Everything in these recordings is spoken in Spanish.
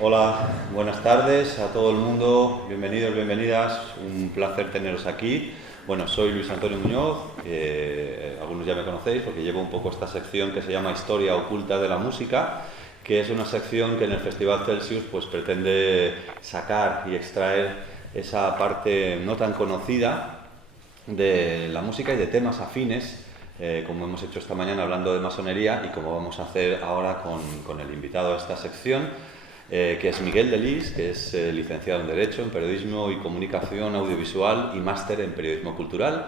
Hola, buenas tardes a todo el mundo, bienvenidos, bienvenidas, un placer teneros aquí. Bueno, soy Luis Antonio Muñoz, algunos ya me conocéis porque llevo un poco esta sección que se llama Historia Oculta de la Música, que es una sección que en el Festival Celsius pues pretende sacar y extraer esa parte no tan conocida de la música y de temas afines, como hemos hecho esta mañana hablando de masonería y como vamos a hacer ahora con el invitado a esta sección, que es Miguel Delis, que es licenciado en Derecho, en Periodismo y Comunicación Audiovisual y máster en Periodismo Cultural,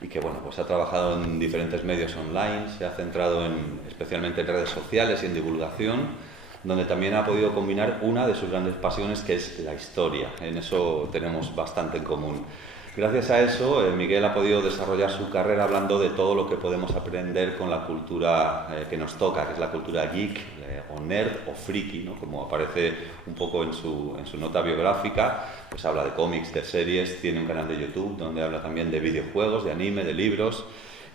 y que bueno, pues ha trabajado en diferentes medios online, se ha centrado especialmente en redes sociales y en divulgación, donde también ha podido combinar una de sus grandes pasiones, que es la historia. En eso tenemos bastante en común. Gracias a eso, Miguel ha podido desarrollar su carrera hablando de todo lo que podemos aprender con la cultura que nos toca, que es la cultura geek, o nerd, o friki, ¿no? Como aparece un poco en su nota biográfica. Pues habla de cómics, de series, tiene un canal de YouTube donde habla también de videojuegos, de anime, de libros.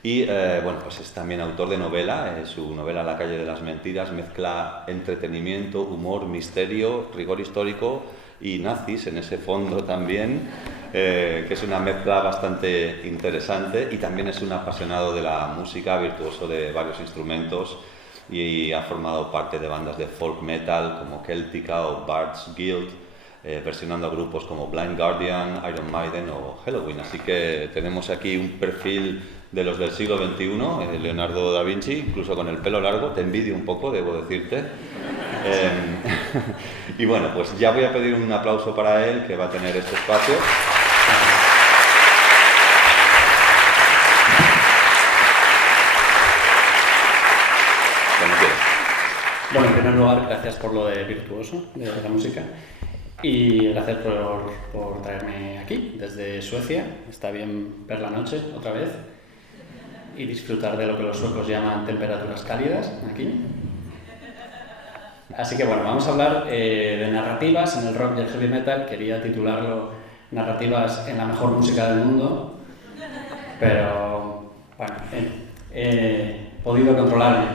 Y bueno, pues es también autor de novela. Su novela La calle de las mentiras mezcla entretenimiento, humor, misterio, rigor histórico y nazis en ese fondo también, que es una mezcla bastante interesante, y también es un apasionado de la música, virtuoso de varios instrumentos, y ha formado parte de bandas de folk metal como Celtica o Bard's Guild, versionando a grupos como Blind Guardian, Iron Maiden o Helloween. Así que tenemos aquí un perfil de los del siglo XXI, Leonardo da Vinci, incluso con el pelo largo. Te envidio un poco, debo decirte. Y bueno, pues ya voy a pedir un aplauso para él, que va a tener este espacio. Cuando quieras. Bueno, en primer lugar, gracias por lo de virtuoso, de la música. Y gracias por traerme aquí, desde Suecia. Está bien ver la noche otra vez y disfrutar de lo que los suecos llaman temperaturas cálidas aquí. Así que bueno, vamos a hablar de narrativas en el rock y el heavy metal. Quería titularlo Narrativas en la mejor música del mundo, pero bueno, he podido controlarme.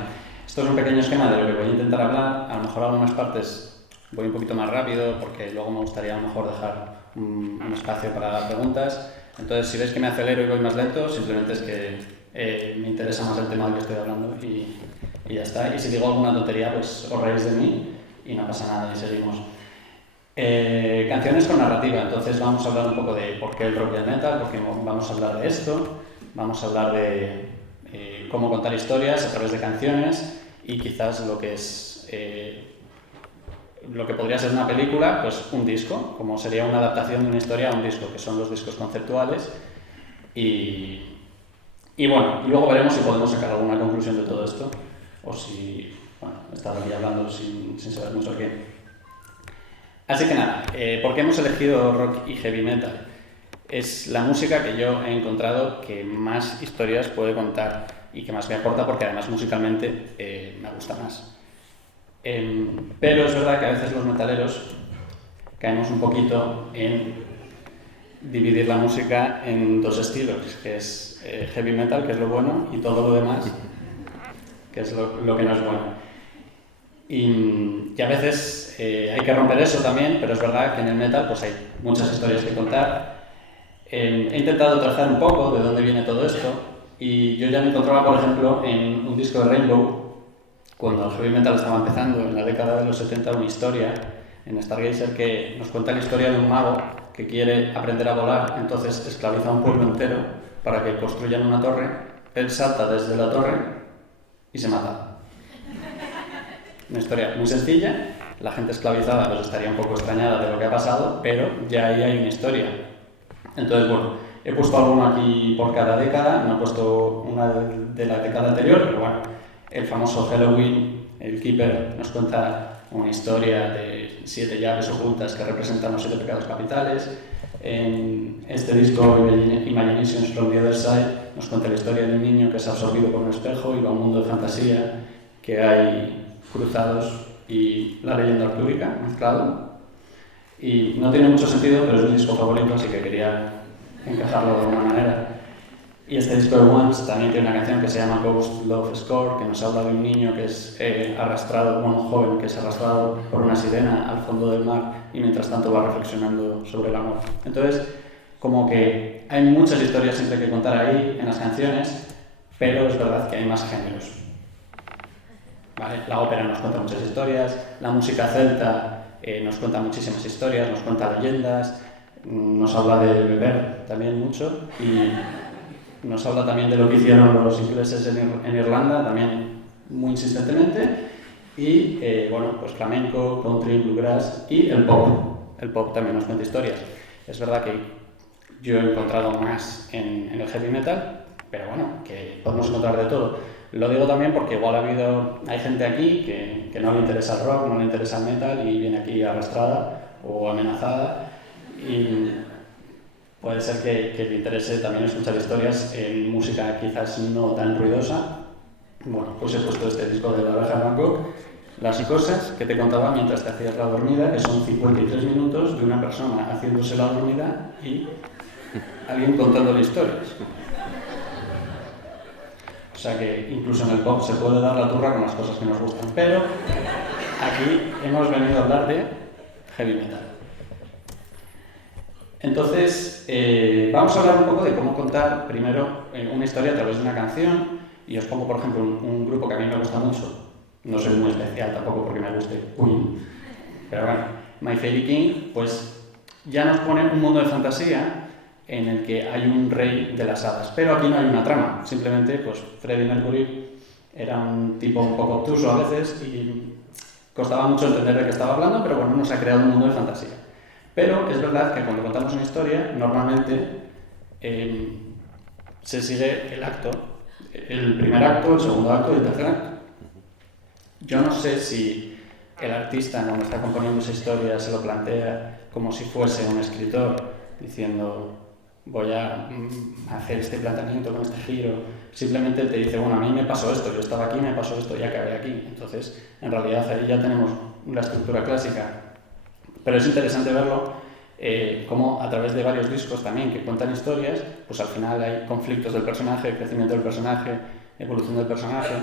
Esto es un pequeño esquema de lo que voy a intentar hablar. A lo mejor algunas partes voy un poquito más rápido porque luego me gustaría a lo mejor dejar un espacio para preguntas. Entonces, si veis que me acelero y voy más lento, simplemente es que me interesa más el tema del que estoy hablando y ya está. Y si digo alguna tontería, pues os reís de mí y no pasa nada y seguimos. Canciones con narrativa. Entonces vamos a hablar un poco de por qué el rock y el metal, porque vamos a hablar de esto, vamos a hablar de cómo contar historias a través de canciones y quizás lo que es lo que podría ser una película, pues un disco, como sería una adaptación de una historia a un disco, que son los discos conceptuales. Y bueno, y luego veremos si podemos sacar alguna conclusión de todo esto, o si, bueno, he estado aquí hablando sin saber mucho qué. Así que nada, ¿por qué hemos elegido rock y heavy metal? Es la música que yo he encontrado que más historias puede contar y que más me aporta, porque además musicalmente me gusta más. Pero es verdad que a veces los metaleros caemos un poquito en dividir la música en dos estilos, que es heavy metal, que es lo bueno, y todo lo demás, que es lo que no es bueno. Y a veces hay que romper eso también, pero es verdad que en el metal pues hay muchas historias que contar. He intentado trazar un poco de dónde viene todo esto, y yo ya me encontraba, por ejemplo, en un disco de Rainbow, cuando el heavy metal estaba empezando, en la década de los 70, una historia en Stargazer que nos cuenta la historia de un mago que quiere aprender a volar. Entonces esclaviza a un pueblo entero para que construyan una torre. Él salta desde la torre y se mata. Una historia muy sencilla. La gente esclavizada pues estaría un poco extrañada de lo que ha pasado, pero ya ahí hay una historia. Entonces, bueno, he puesto alguno aquí por cada década. No he puesto una de la década anterior, pero bueno, el famoso Helloween, el Keeper, nos cuenta una historia de 7 llaves ocultas que representan los 7 pecados capitales. En este disco, Imaginations from the Other Side, nos cuenta la historia de un niño que es absorbido por un espejo y va a un mundo de fantasía, que hay cruzados y la leyenda artúrica mezclado. Y no tiene mucho sentido, pero es mi disco favorito, así que quería encajarlo de alguna manera. Y este disco de Once también tiene una canción que se llama Ghost Love Score, que nos habla de un niño que es arrastrado, un joven que es arrastrado por una sirena al fondo del mar y mientras tanto va reflexionando sobre el amor. Entonces, como que hay muchas historias siempre que contar ahí en las canciones, pero es verdad que hay más géneros. ¿Vale? La ópera nos cuenta muchas historias, la música celta nos cuenta muchísimas historias, nos cuenta leyendas, nos habla de beber también mucho y nos habla también de lo que hicieron los ingleses en Irlanda, también muy insistentemente, y bueno, pues flamenco, country, bluegrass y el pop. El pop también nos cuenta historias. Es verdad que yo he encontrado más en el heavy metal, pero bueno, que podemos encontrar de todo. Lo digo también porque igual hay gente aquí que no le interesa el rock, no le interesa el metal y viene aquí arrastrada o amenazada, y puede ser que le interese también escuchar historias en música quizás no tan ruidosa. Bueno, pues he puesto este disco de La Oveja Bangkok, Las cosas que te contaba mientras te hacías la dormida, que son 53 minutos de una persona haciéndose la dormida y alguien contándole historias. O sea que incluso en el pop se puede dar la turra con las cosas que nos gustan. Pero aquí hemos venido a hablar de heavy metal. Entonces, vamos a hablar un poco de cómo contar primero una historia a través de una canción, y os pongo, por ejemplo, un grupo que a mí me gusta mucho. No soy muy especial tampoco porque me guste Queen, pero bueno, My Fair King, pues ya nos pone un mundo de fantasía en el que hay un rey de las hadas, pero aquí no hay una trama, simplemente pues Freddie Mercury era un tipo un poco obtuso a veces y costaba mucho entender de qué estaba hablando, pero bueno, nos ha creado un mundo de fantasía. Pero es verdad que cuando contamos una historia, normalmente se sigue el acto, el primer acto, el segundo acto y el tercer acto. Yo no sé si el artista cuando está componiendo esa historia se lo plantea como si fuese un escritor, diciendo voy a hacer este planteamiento con este giro. Simplemente él te dice, bueno, a mí me pasó esto, yo estaba aquí, me pasó esto y acabé aquí. Entonces, en realidad ahí ya tenemos una estructura clásica. Pero es interesante verlo como a través de varios discos también que cuentan historias, pues al final hay conflictos del personaje, crecimiento del personaje, evolución del personaje.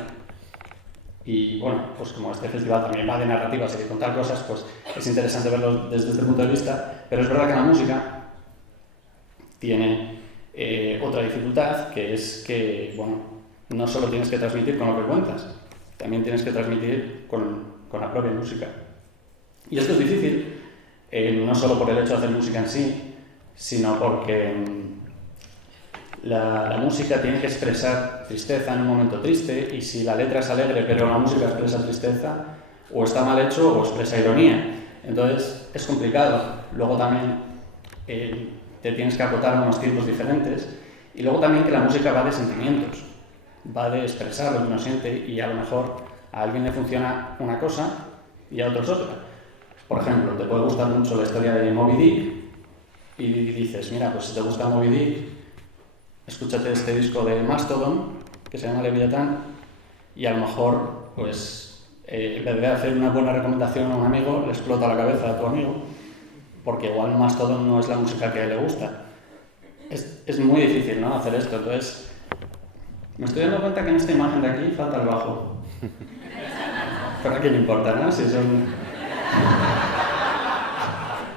Y bueno, pues como este festival también va de narrativas y de contar cosas, pues es interesante verlo desde este punto de vista. Pero es verdad que la música tiene otra dificultad, que es que, bueno, no solo tienes que transmitir con lo que cuentas, también tienes que transmitir con la propia música. Y esto es difícil, no solo por el hecho de hacer música en sí, sino porque la música tiene que expresar tristeza en un momento triste, y si la letra es alegre pero la música expresa tristeza, o está mal hecho o expresa ironía. Entonces es complicado. Luego también te tienes que acotar a unos tiempos diferentes, y luego también que la música va de sentimientos, va de expresar lo que uno siente, y a lo mejor a alguien le funciona una cosa y a otros otra. Por ejemplo, te puede gustar mucho la historia de Moby Dick y dices, mira, pues si te gusta Moby Dick, escúchate este disco de Mastodon que se llama Leviatán, y a lo mejor, pues en vez de hacer una buena recomendación a un amigo, le explota la cabeza a tu amigo, porque igual Mastodon no es la música que a él le gusta. Es muy difícil, ¿no?, hacer esto. Entonces, me estoy dando cuenta que en esta imagen de aquí falta el bajo. Pero a quién le importa, ¿no? Si son...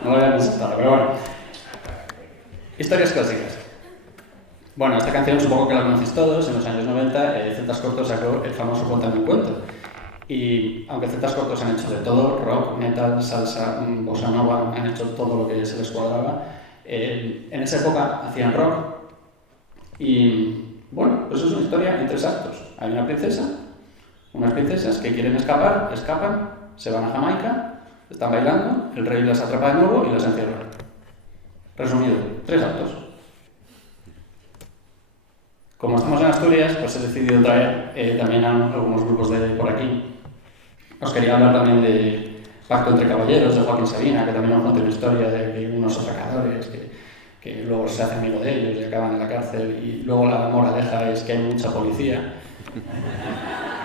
No lo había pensado, pero bueno. Historias clásicas. Bueno, esta canción supongo que la conocéis todos. En los años 90, Celtas Cortos sacó el famoso Cuéntame un cuento. Y aunque Celtas Cortos han hecho de todo, rock, metal, salsa, bossa nova, han hecho todo lo que se les cuadraba, en esa época hacían rock. Y bueno, pues es una historia en 3 actos. Hay una princesa, unas princesas que quieren escapar, escapan, se van a Jamaica, están bailando, el rey las atrapa de nuevo y las encierra. Resumido, 3 actos. Como estamos en Asturias, pues he decidido traer también a algunos grupos de por aquí. Os quería hablar también de Pacto entre Caballeros, de Joaquín Sabina, que también nos cuenta una historia de unos atracadores que luego se hace amigo de ellos y acaban en la cárcel, y luego la moraleja es que hay mucha policía.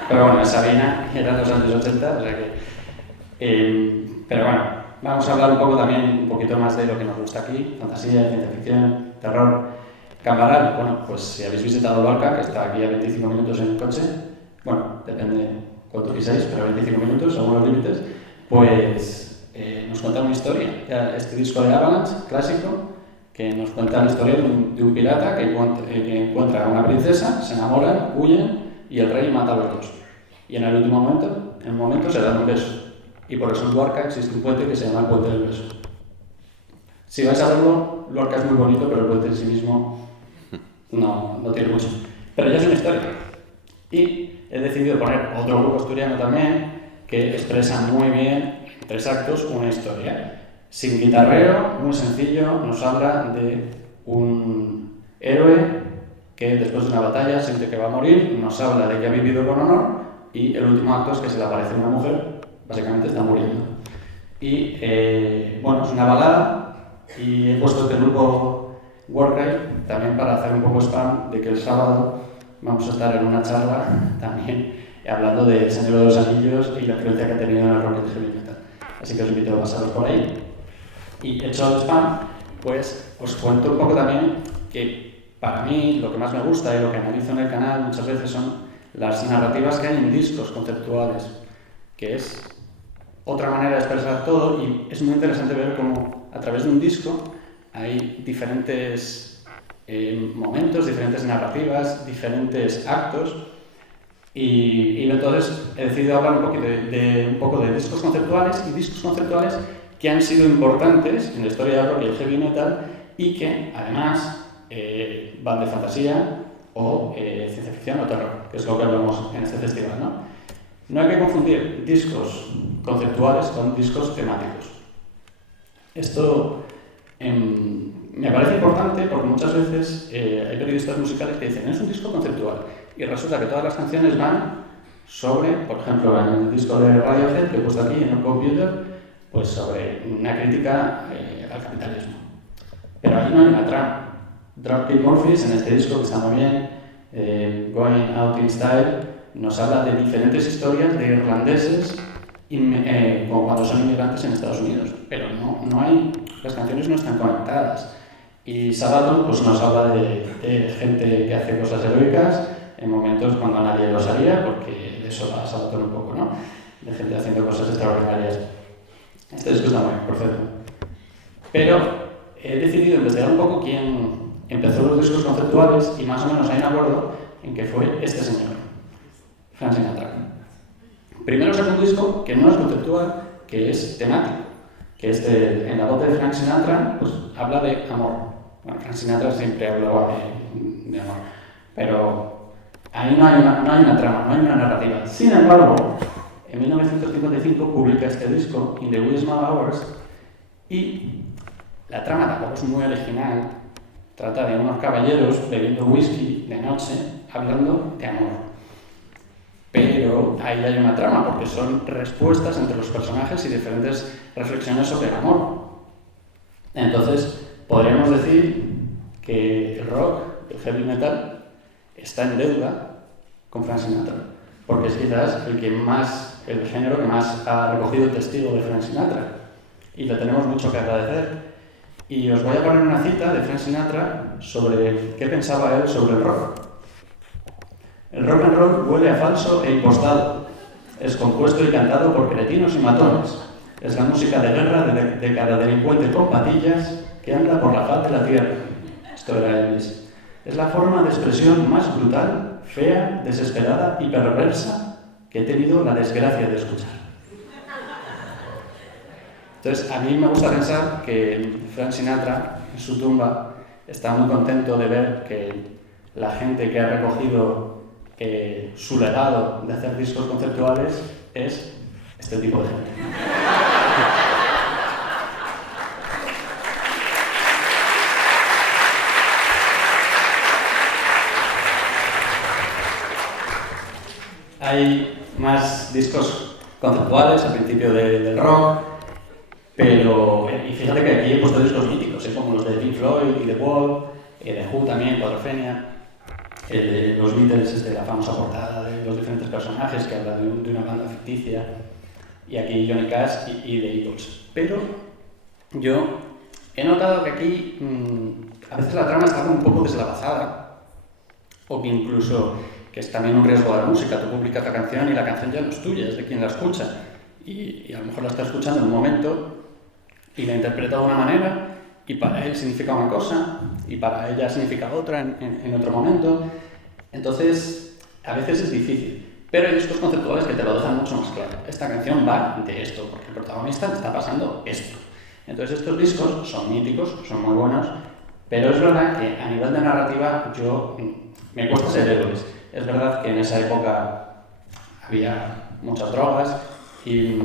Pero bueno, Sabina era en los años 80, o sea que... pero bueno, vamos a hablar un poco también, un poquito más de lo que nos gusta aquí: fantasía, ciencia ficción, terror. Camaral, bueno, pues si habéis visitado Lorca, que está aquí a 25 minutos en coche, bueno, depende cuánto pisáis, pero 25 minutos, según los límites, pues nos cuenta una historia. Este disco de Avalanche, clásico, que nos cuenta la historia de un pirata que encuentra a una princesa, se enamoran, huyen y el rey mata a los dos. Y en el último momento se dan un beso. Y por eso en Lorca existe un puente que se llama el Puente del Beso. Si vais a verlo, Lorca es muy bonito, pero el puente en sí mismo no tiene mucho. Pero ya es una historia. Y he decidido poner otro grupo asturiano también que expresa muy bien, en 3 actos, una historia. Sin guitarreo, muy sencillo, nos habla de un héroe que después de una batalla siente que va a morir, nos habla de que ha vivido con honor y el último acto es que se le aparece una mujer, básicamente está muriendo. Y bueno, es una balada y he puesto este grupo Warcry también para hacer un poco spam de que el sábado vamos a estar en una charla también hablando de El Señor de los Anillos y la influencia que ha tenido en el rock y heavy metal. Así que os invito a pasaros por ahí. Y hecho el spam, pues os cuento un poco también que para mí lo que más me gusta y lo que analizo en el canal muchas veces son las narrativas que hay en discos conceptuales, que es otra manera de expresar todo y es muy interesante ver cómo a través de un disco hay diferentes momentos, diferentes narrativas, diferentes actos y entonces he decidido hablar un poco de discos conceptuales y discos conceptuales que han sido importantes en la historia del rock y el heavy metal y que además van de fantasía o ciencia ficción o terror, que es lo que hablamos en este festival, ¿no? No hay que confundir discos conceptuales con discos temáticos. Esto me parece importante porque muchas veces hay periodistas musicales que dicen es un disco conceptual y resulta que todas las canciones van sobre, por ejemplo, en el disco de Radiohead que he puesto aquí en un computer, pues sobre una crítica al capitalismo. Pero ahí no hay una trama. Dropkick Murphys en este disco que está muy bien, Going Out in Style, nos habla de diferentes historias de irlandeses como cuando son inmigrantes en Estados Unidos, pero no hay, las canciones no están conectadas. Y Sabaton pues, nos habla de gente que hace cosas heroicas en momentos cuando nadie lo sabía, porque de eso va Sabaton un poco, ¿no? De gente haciendo cosas extraordinarias. Este disco está muy bien, perfecto. Pero he decidido investigar un poco quién empezó los discos conceptuales y más o menos hay un acuerdo en que fue este señor, Frank Sinatra. Primero sacó un disco que no es conceptual, que es temático, que es en la voz de Frank Sinatra, pues habla de amor. Bueno, Frank Sinatra siempre hablaba de amor, pero ahí no hay una trama, no hay una narrativa. Sin embargo, en 1955 publica este disco, In the Wee Small Hours, y la trama tampoco es muy original. Trata de unos caballeros bebiendo whisky de noche, hablando de amor. Pero ahí hay una trama, porque son respuestas entre los personajes y diferentes reflexiones sobre el amor. Entonces, podríamos decir que el rock, el heavy metal, está en deuda con Frank Sinatra, porque es quizás el género que más ha recogido el testigo de Frank Sinatra, y le tenemos mucho que agradecer. Y os voy a poner una cita de Frank Sinatra sobre qué pensaba él sobre el rock. El rock and roll huele a falso e impostado. Es compuesto y cantado por cretinos y matones. Es la música de guerra de cada delincuente con patillas que anda por la faz de la tierra. Esto era Elvis. Es la forma de expresión más brutal, fea, desesperada y perversa que he tenido la desgracia de escuchar. Entonces, a mí me gusta pensar que Frank Sinatra, en su tumba, está muy contento de ver que la gente que ha recogido su legado de hacer discos conceptuales es este tipo de gente. Hay más discos conceptuales al principio del rock, pero y fíjate que aquí he puesto discos míticos, como los de Pink Floyd y The Wall, The Who también, Quadrophenia, el de los Beatles, la famosa portada de los diferentes personajes que habla de una banda ficticia, y aquí Johnny Cash y The Eagles. Pero yo he notado que aquí a veces la trama está un poco deslavazada, o que incluso, que es también un riesgo de la música, tú publicas la canción y la canción ya no es tuya, es de quien la escucha, y a lo mejor la está escuchando en un momento y la interpreta de una manera, y para él significa una cosa, y para ella significa otra en otro momento. Entonces, a veces es difícil. Pero hay discos conceptuales que te lo dejan mucho más claro. Esta canción va de esto, porque el protagonista le está pasando esto. Entonces estos discos son míticos, son muy buenos, pero es verdad que a nivel de narrativa me cuesta ser héroes. Es verdad que en esa época había muchas drogas y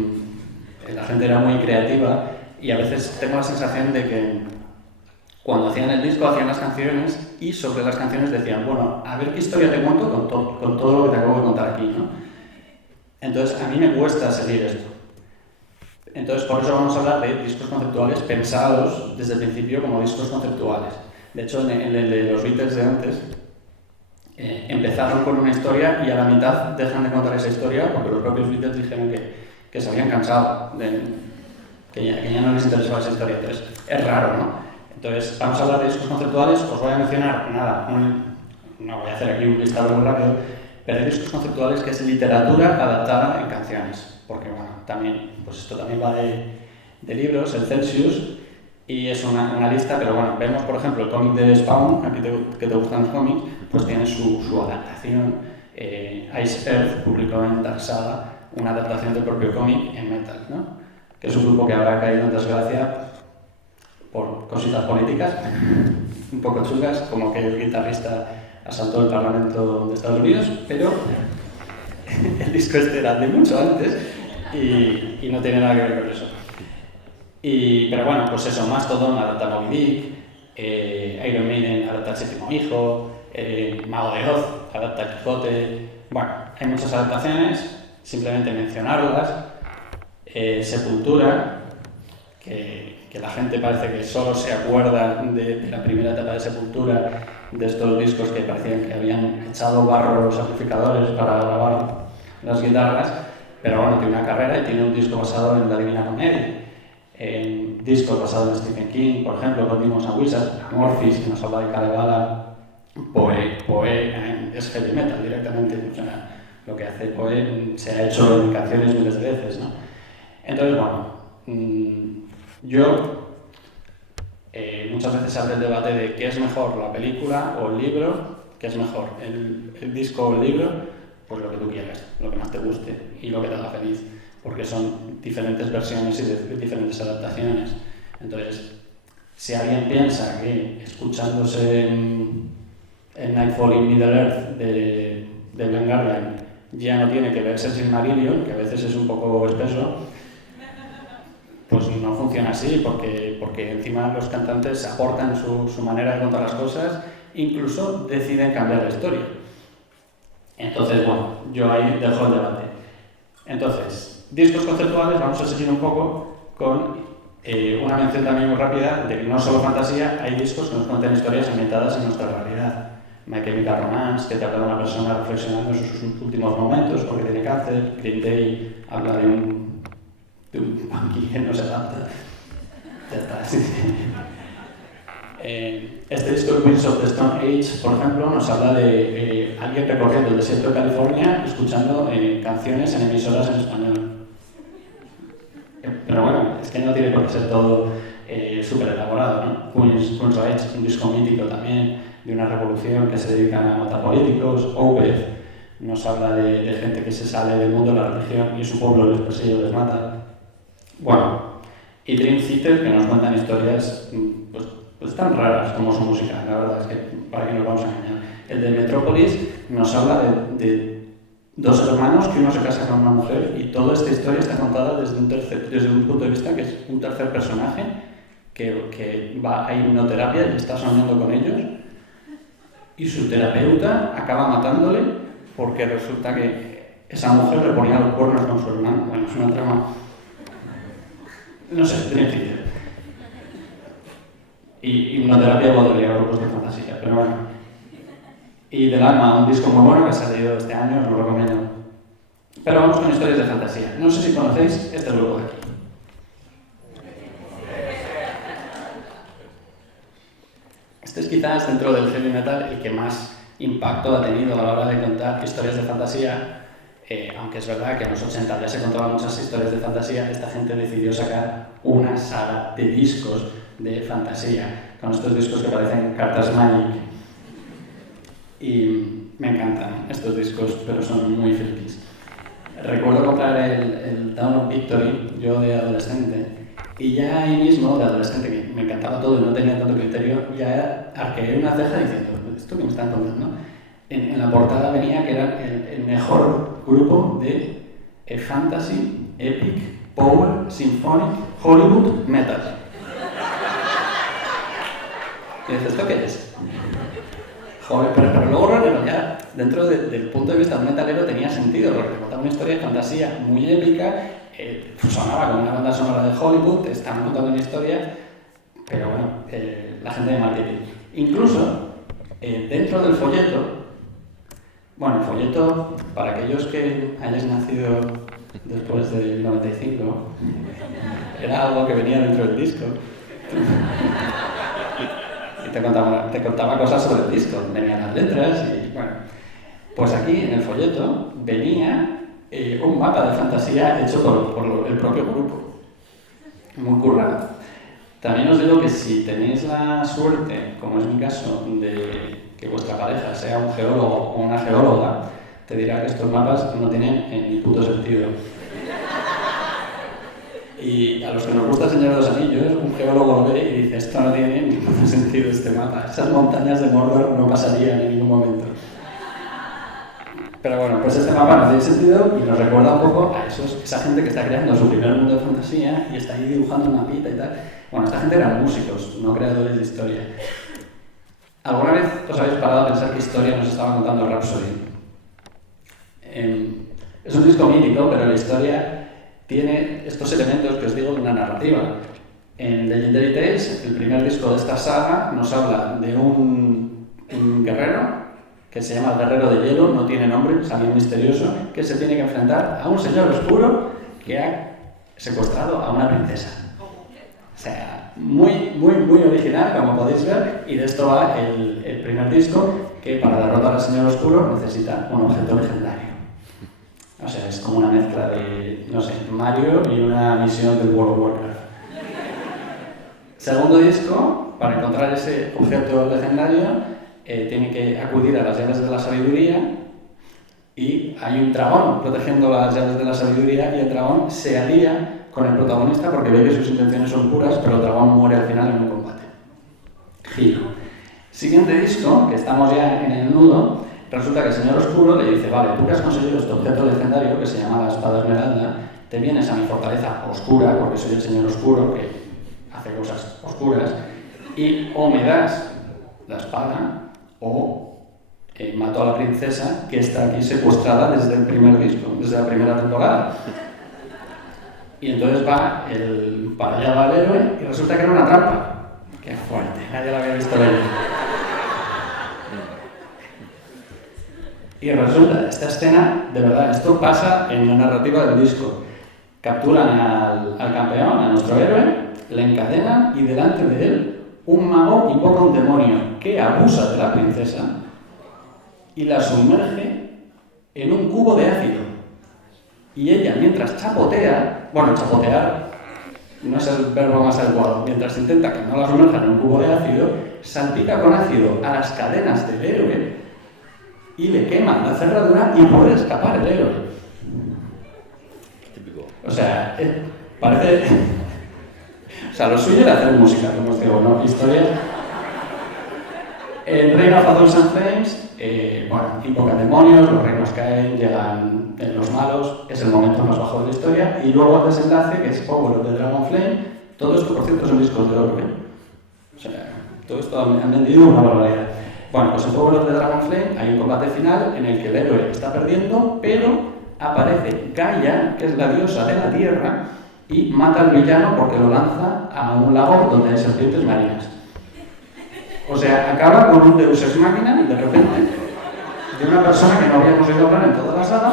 la gente era muy creativa, y a veces tengo la sensación de que cuando hacían el disco hacían las canciones y sobre las canciones decían, bueno, a ver qué historia te cuento con todo lo que te acabo de contar aquí, ¿no? Entonces a mí me cuesta seguir esto. Entonces por eso vamos a hablar de discos conceptuales pensados desde el principio como discos conceptuales. De hecho, en el de los Beatles de antes, empezaron con una historia y a la mitad dejan de contar esa historia porque los propios Beatles dijeron que se habían cansado, que ya no les interesaba esa historia. Entonces es raro, ¿no? Entonces, vamos a hablar de discos conceptuales. Os voy a mencionar, no voy a hacer aquí un listado muy rápido, pero hay discos conceptuales que es literatura adaptada en canciones, porque bueno, también, pues esto también va de libros, el Celsius, y es una lista, pero bueno, vemos por ejemplo el cómic de Spawn, aquí que te gustan los cómics, pues tiene su adaptación. Ice Earth publicó en Dark Saga una adaptación del propio cómic en metal, ¿no? Que es un grupo que habrá caído en desgracia por cositas políticas, un poco chungas, como que el guitarrista asaltó el Parlamento de Estados Unidos, pero el disco este era de mucho antes y no tiene nada que ver con eso. Pero bueno, pues eso, Mastodon adapta a Moby Dick, Iron Maiden adapta al Séptimo Hijo, Mago de Oz adapta a Quijote. Bueno, hay muchas adaptaciones, simplemente mencionarlas. Sepultura, que la gente parece que solo se acuerda de la primera etapa de Sepultura, de estos discos que parecían que habían echado barro a los amplificadores para grabar las guitarras, pero bueno, tiene una carrera y tiene un disco basado en la Divina Comedia, en discos basados en Stephen King, por ejemplo, Continuous and Wizard, Amorphis, que nos habla de Kalevala, Poe es heavy metal directamente, o sea, lo que hace Poe se ha hecho en canciones miles de veces, ¿no? Entonces, bueno, yo muchas veces se abre el debate de qué es mejor, la película o el libro, qué es mejor, el disco o el libro, pues lo que tú quieras, lo que más te guste y lo que te haga feliz, porque son diferentes versiones y diferentes adaptaciones. Entonces, si alguien piensa que escuchándose en Nightfall in Middle Earth de Blind Guardian ya no tiene que verse el Silmarillion, que a veces es un poco espeso, pues no funciona así, porque encima los cantantes aportan su manera de contar las cosas, incluso deciden cambiar la historia. Entonces, bueno, yo ahí dejo el debate. Entonces, discos conceptuales, vamos a seguir un poco con una mención también muy rápida de que no solo fantasía, hay discos que nos cuentan historias ambientadas en nuestra realidad. My Chemical Romance, que te habla de una persona reflexionando en sus últimos momentos porque tiene cáncer. Green Day habla de un punky que no se adapta. Ya está. Este disco, Winds of the Stone Age, por ejemplo, nos habla de alguien recorriendo el desierto de California escuchando canciones en emisoras en español. Pero bueno, es que no tiene por qué ser todo súper elaborado, ¿no? Queen's Age, un disco mítico también, de una revolución que se dedican a matar políticos. Opeth nos habla de gente que se sale del mundo de la religión y su pueblo les persigue o les mata. Bueno, y Dream Theater, que nos cuentan historias pues tan raras como su música, la verdad es que para qué nos vamos a engañar. El de Metropolis nos habla de dos hermanos que uno se casa con una mujer y toda esta historia está contada desde un punto de vista que es un tercer personaje que va a hipnoterapia y está soñando con ellos, y su terapeuta acaba matándole porque resulta que esa mujer le ponía los cuernos con su hermano. Bueno, es una trama, no sé, Dream Theater. Y una terapia podría grupos de fantasía, pero bueno. Y Del Alma, un disco muy bueno que ha salido este año, os lo recomiendo. Pero vamos con historias de fantasía. No sé si conocéis este grupo de aquí. Este es quizás dentro del heavy metal el que más impacto ha tenido a la hora de contar historias de fantasía. Aunque es verdad que en los 80 ya se contaban muchas historias de fantasía, esta gente decidió sacar una saga de discos de fantasía, con estos discos que parecen cartas Magic. Y me encantan estos discos, pero son muy frikis. Recuerdo comprar el Dawn of Victory, yo de adolescente, y ya ahí mismo, de adolescente, que me encantaba todo y no tenía tanto criterio, ya arqueé una ceja diciendo, ¿esto qué me están contando? En la portada venía que era el mejor grupo de fantasy, epic, power, symphonic, Hollywood, metal. Y dices, ¿esto qué es? Joder, pero luego ya dentro del punto de vista metalero tenía sentido, porque contaba una historia de fantasía muy épica, sonaba como una banda sonora de Hollywood, estaban contando una historia, pero bueno, la gente de marketing. Incluso, dentro del folleto, bueno, el folleto, para aquellos que hayáis nacido después del 95, era algo que venía dentro del disco. Y te contaba cosas sobre el disco, venían las letras y bueno. Pues aquí en el folleto venía un mapa de fantasía hecho por el propio grupo. Muy currado. También os digo que si tenéis la suerte, como es mi caso, de que vuestra pareja sea un geólogo o una geóloga, te dirá que estos mapas no tienen ni puto sentido. Y a los que nos gusta el Señor de los Anillos, un geólogo lo ve y dice, esto no tiene ningún sentido este mapa. Esas montañas de Mordor no pasarían en ningún momento. Pero bueno, pues este mapa no tiene sentido y nos recuerda un poco a esa gente que está creando su primer mundo de fantasía y está ahí dibujando un mapita y tal. Bueno, esta gente eran músicos, no creadores de historia. ¿Alguna vez os habéis parado a pensar qué historia nos estaba contando Rhapsody? Es un disco mítico, pero la historia tiene estos elementos que os digo de una narrativa. En Legendary Tales, el primer disco de esta saga, nos habla de un guerrero que se llama el Guerrero de Hielo, no tiene nombre, es alguien misterioso, que se tiene que enfrentar a un señor oscuro que ha secuestrado a una princesa. O sea, muy original, como podéis ver, y de esto va el primer disco, que para derrotar al señor oscuro necesita un objeto legendario. O sea, es como una mezcla de, no sé, Mario y una misión del World of Warcraft. Segundo disco, para encontrar ese objeto legendario, tiene que acudir a las llaves de la sabiduría y hay un dragón protegiendo las llaves de la sabiduría y el dragón se alía con el protagonista porque ve que sus intenciones son puras, pero el dragón muere al final en un combate. Giro. Siguiente disco, que estamos ya en el nudo, resulta que el señor oscuro le dice, vale, tú que has conseguido este objeto legendario que se llama la espada esmeralda, te vienes a mi fortaleza oscura, porque soy el señor oscuro que hace cosas oscuras, y o me das la espada o mato a la princesa que está aquí secuestrada desde el primer disco, desde la primera temporada. Y entonces para allá va el héroe y resulta que era una trampa. ¡Qué fuerte! Nadie la había visto venir. Y resulta, esta escena, de verdad, esto pasa en la narrativa del disco. Capturan al campeón, a nuestro héroe, le encadenan y delante de él un mago invoca un demonio que abusa de la princesa y la sumerge en un cubo de ácido. Y ella, mientras chapotea, bueno, chapotear no es el verbo más adecuado, mientras intenta que no la sumerjan en un cubo de ácido, salpica con ácido a las cadenas del héroe y le quema la cerradura y puede escapar el héroe. Típico. O sea, parece... O sea, lo suyo era hacer música, como os digo, ¿no? Historias. En Reign of a Thousand Flames, bueno, invocan demonios, los reinos caen, llegan los malos, es el momento más bajo de la historia, y luego el desenlace, que es Power of the Dragon Flame. Todo esto, por cierto, son discos de oro, ¿eh? O sea, todo esto han vendido una barbaridad. Bueno, pues en Power of the Dragon Flame hay un combate final en el que el héroe está perdiendo, pero aparece Gaia, que es la diosa de la tierra, y mata al villano porque lo lanza a un lago donde hay serpientes marinas. O sea, acaba con un Deus Ex Machina, de repente, de una persona que no habíamos oído hablar en toda la saga,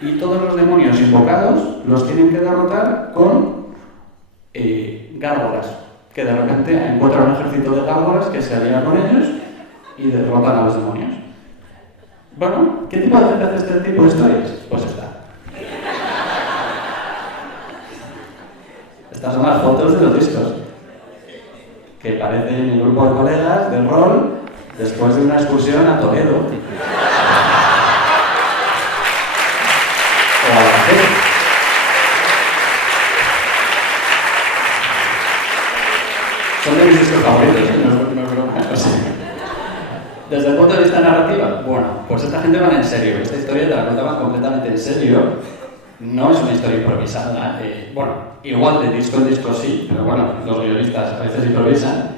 y todos los demonios invocados los tienen que derrotar con gárgolas, que de repente encuentran un ejército de gárgolas que se alían con ellos y derrotan a los demonios. Bueno, ¿qué tipo de gente hace este tipo de historias? Pues esta. Estas son las fotos de los discos, que parecen el grupo de colegas del rol después de una excursión a Toledo. O a la fe. Son de mis discos favoritos, no es broma. O sea, desde el punto de vista narrativa, bueno, pues esta gente van en serio. Esta historia te la contaban completamente en serio. No es una historia improvisada. Bueno, igual de disco en disco sí, pero bueno, los guionistas a veces improvisan.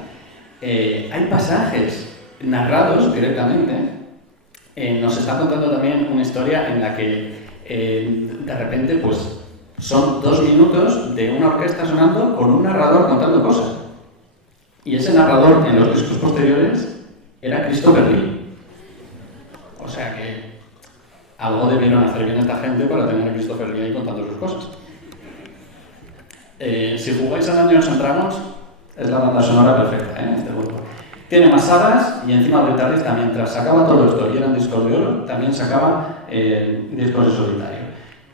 Hay pasajes narrados directamente. Nos está contando también una historia en la que de repente pues son 2 minutos de una orquesta sonando con un narrador contando cosas. Y ese narrador en los discos posteriores era Christopher Lee. O sea que algo debieron hacer bien esta gente para tener a Christopher Lee ahí contando sus cosas. Si jugáis a Dungeons and Dragons, es la banda sonora perfecta en este grupo. Tiene más sagas y encima el guitarrista, mientras sacaba todo esto y eran discos de oro, también sacaba discos de solitario.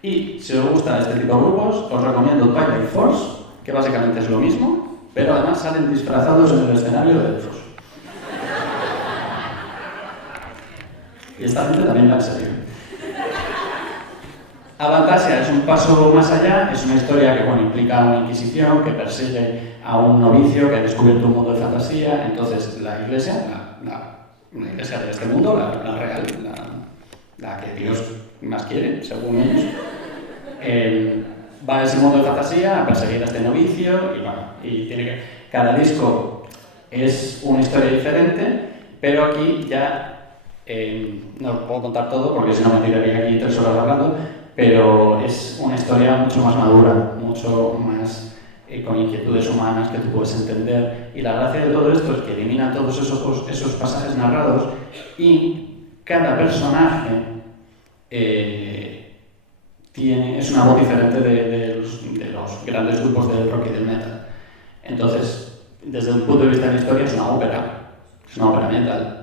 Y si os gusta este tipo de grupos, os recomiendo Twilight Force, que básicamente es lo mismo, pero además salen disfrazados en el escenario de elfos. Y esta gente también va en serio. Avantasia es un paso más allá, es una historia que implica una inquisición que persigue a un novicio que ha descubierto un mundo de fantasía. Entonces la iglesia, la iglesia de este mundo, la real, la que Dios más quiere, según ellos, va a ese mundo de fantasía a perseguir a este novicio y tiene que... Cada disco es una historia diferente, pero aquí ya no os puedo contar todo porque si no me tiraría aquí 3 horas hablando, pero es una historia mucho más madura, mucho más con inquietudes humanas que tú puedes entender. Y la gracia de todo esto es que elimina todos esos pasajes narrados y cada personaje es una voz diferente de los grandes grupos del rock y del metal. Entonces, desde un punto de vista de la historia, es una ópera metal.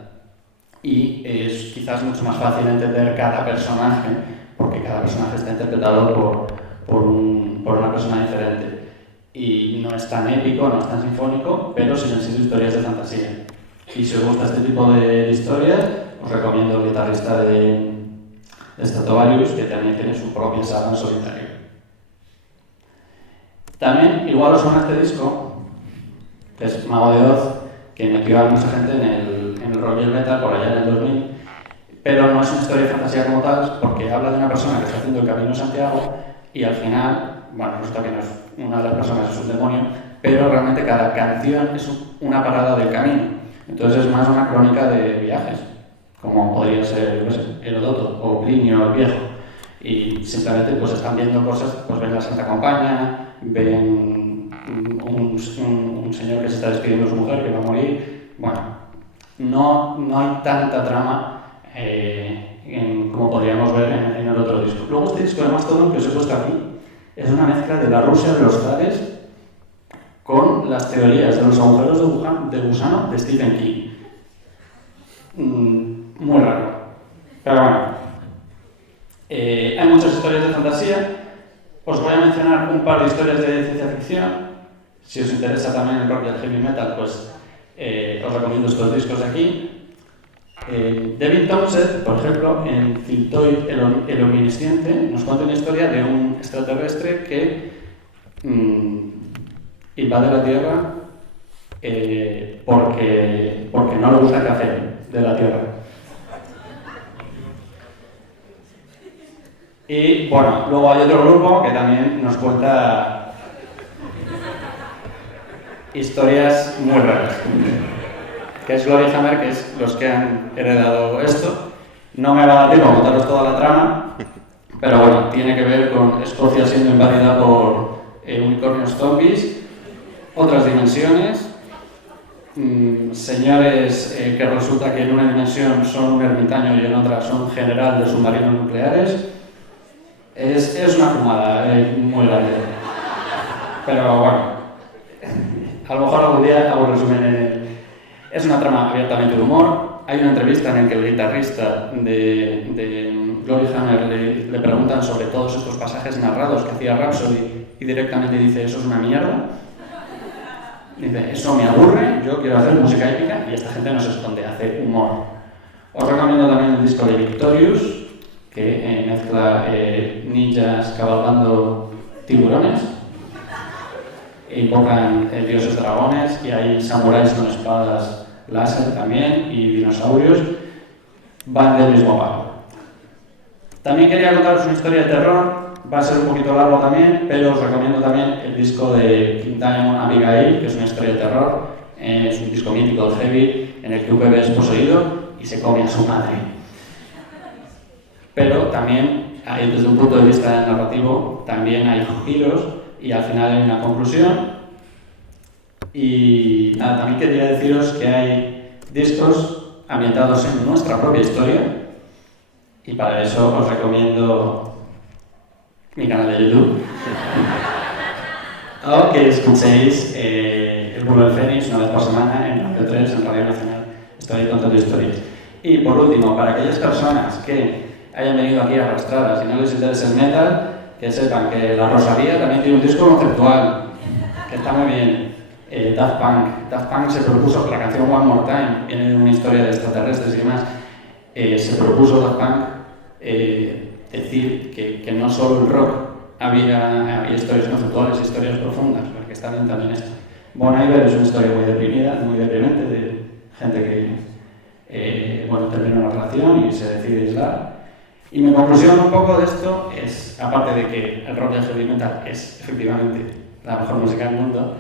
Y es quizás mucho más fácil entender cada personaje, porque cada personaje está interpretado por una persona diferente. Y no es tan épico, no es tan sinfónico, pero siguen siendo historias de fantasía. Y si os gusta este tipo de historias, os recomiendo el guitarrista de Stratovarius, que también tiene su propia saga en solitario. También, igual os suena este disco, que es Mago de Oz, que metió a mucha gente en el rock y el metal por allá en el 2000, pero no es una historia de fantasía como tal, porque habla de una persona que está haciendo el Camino de Santiago y al final, bueno, resulta que no es una de las personas, es un demonio, pero realmente cada canción es una parada del camino. Entonces es más una crónica de viajes, como podría ser, yo qué sé, Heródoto o Plinio el Viejo. Y simplemente pues están viendo cosas, pues ven la Santa Compañía, ven un señor que se está despidiendo de su mujer, que va a morir. Bueno, no hay tanta trama como podríamos ver en el otro disco. Luego este disco de Mastodon que os he puesto aquí es una mezcla de la Rusia de los zares con las teorías de los agujeros de gusano de Stephen King. Muy raro. Pero bueno, hay muchas historias de fantasía. Os voy a mencionar un par de historias de ciencia ficción. Si os interesa también el rock y el heavy metal, pues os recomiendo estos discos de aquí. Devin Townsend, por ejemplo, en Filtoid el Omnisciente, nos cuenta una historia de un extraterrestre que invade la Tierra porque no le gusta el café de la Tierra. Y bueno, luego hay otro grupo que también nos cuenta historias muy raras, que es Glory Hammer, que es los que han heredado esto. No me va a dar tiempo a contaros toda la trama, pero bueno, tiene que ver con Escocia siendo invadida por unicornios zombies, otras dimensiones, señores que resulta que en una dimensión son un ermitaño y en otra son general de submarinos nucleares. Es una fumada muy grande. Pero bueno, a lo mejor algún día hago un resumen en el... Es una trama abiertamente de humor. Hay una entrevista en la que el guitarrista de Glory Hammer le preguntan sobre todos estos pasajes narrados que hacía Rhapsody y directamente dice, eso es una mierda. Dice, eso me aburre, yo quiero hacer música épica, y esta gente no se esconde, hace humor. Os recomiendo también el disco de Victorious, que mezcla ninjas cabalgando tiburones, e invocan dioses dragones, y hay samuráis con espadas láser también, y dinosaurios, van del mismo palo. También quería contaros una historia de terror, va a ser un poquito largo también, pero os recomiendo también el disco de King Diamond, Abigail, que es una historia de terror, es un disco mítico de heavy, en el que un bebé es poseído y se come a su madre. Pero también, desde un punto de vista narrativo, también hay giros y al final hay una conclusión. Y nada, también quería deciros que hay discos ambientados en nuestra propia historia, y para eso os recomiendo mi canal de YouTube. O que escuchéis El Vuelo del Fénix una vez por semana en Radio 3, en Radio Nacional. Estoy contando historias. Y por último, para aquellas personas que hayan venido aquí arrastradas y no les interesa el metal, que sepan que La Rosalía también tiene un disco conceptual, que está muy bien. Daft Punk. Daft Punk se propuso, la canción One More Time, viene de una historia de extraterrestres y demás, se propuso Daft Punk decir que no solo el rock había historias conceptuales, historias profundas, porque está bien también esto. Bon Iver es una historia muy deprimida, muy deprimente, de gente que termina una relación y se decide aislar. Y mi conclusión un poco de esto es, aparte de que el rock y el heavy metal es efectivamente la mejor música del mundo,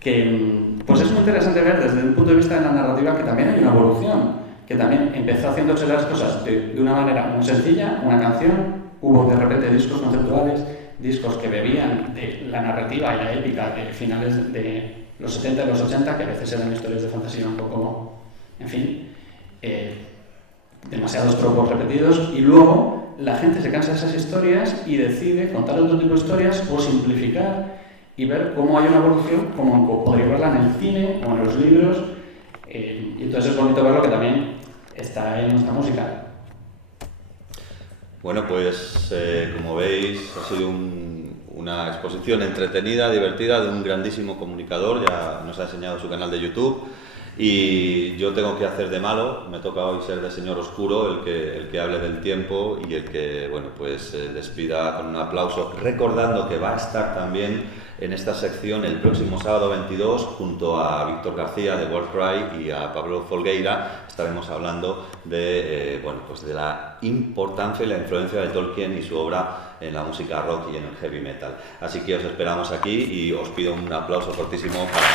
que pues es muy interesante ver desde un punto de vista de la narrativa que también hay una evolución, que también empezó haciéndose las cosas de una manera muy sencilla, una canción, hubo de repente discos conceptuales, discos que bebían de la narrativa y la épica de finales de los 70 y los 80, que a veces eran historias de fantasía un poco, en fin, demasiados tropos repetidos, y luego la gente se cansa de esas historias y decide contar otro tipo de historias o simplificar y ver cómo hay una evolución, como podría verla en el cine o en los libros, y entonces es bonito verlo que también está en nuestra música. Bueno, pues como veis ha sido una exposición entretenida, divertida, de un grandísimo comunicador, ya nos ha enseñado su canal de YouTube. Y yo tengo que hacer de malo, me toca hoy ser de señor oscuro, el que hable del tiempo y el que, despida con un aplauso, recordando que va a estar también en esta sección el próximo sábado 22 junto a Víctor García de Warcry y a Pablo Folgueira. Estaremos hablando de la importancia y la influencia de Tolkien y su obra en la música rock y en el heavy metal. Así que os esperamos aquí y os pido un aplauso fortísimo para